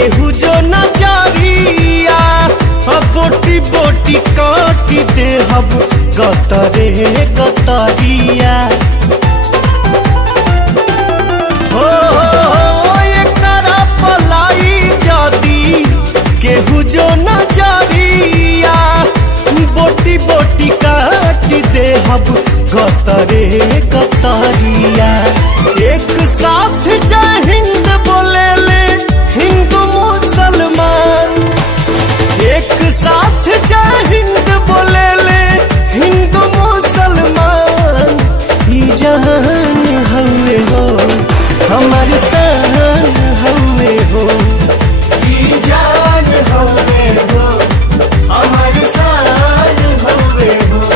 केहू जो नजरिया बोटी बोटी काटी दे हब गतरे गतरिया हो एकरा पलाई जदी केहू जो नजरिया बोटी बोटी काटी दे हब गतरे गतरिया। एक साथ जय हिंद बोले ले हिंदू मुसलमान, एक साथ जय हिंद बोले ले हिंदू मुसलमान। ई जहान हवे हो हमारी शान हवे हो, ई जान हवे हो हमारी शान हवे हो।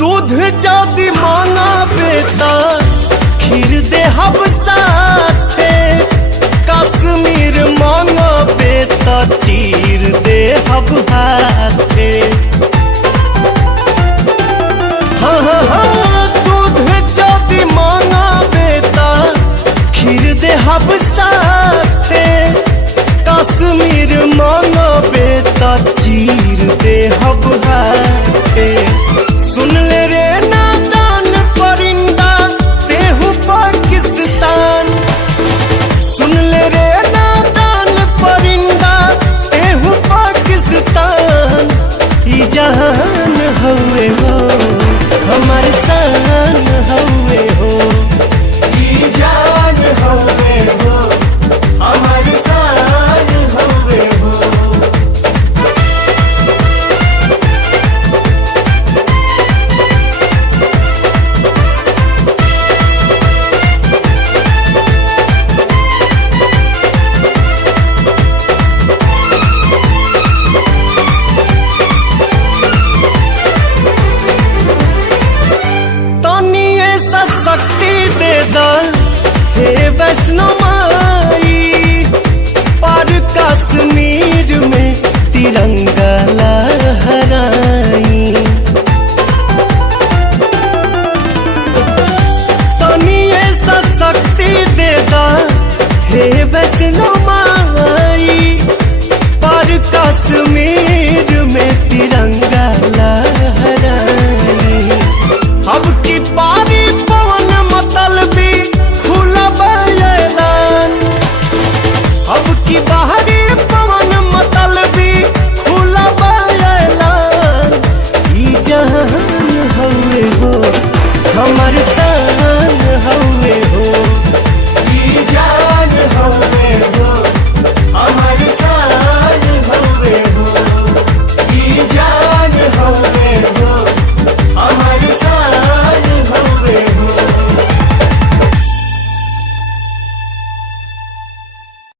दूध जदि मांगा बेटा खीर दे हब साथे, कश्मीर मांगा बेटा चीर दे हब हाथे। हाँ दूध जदि मांगा बेटा खीर दे हब साथे, कश्मीर मांगा बेटा चीर दे हब हाथे।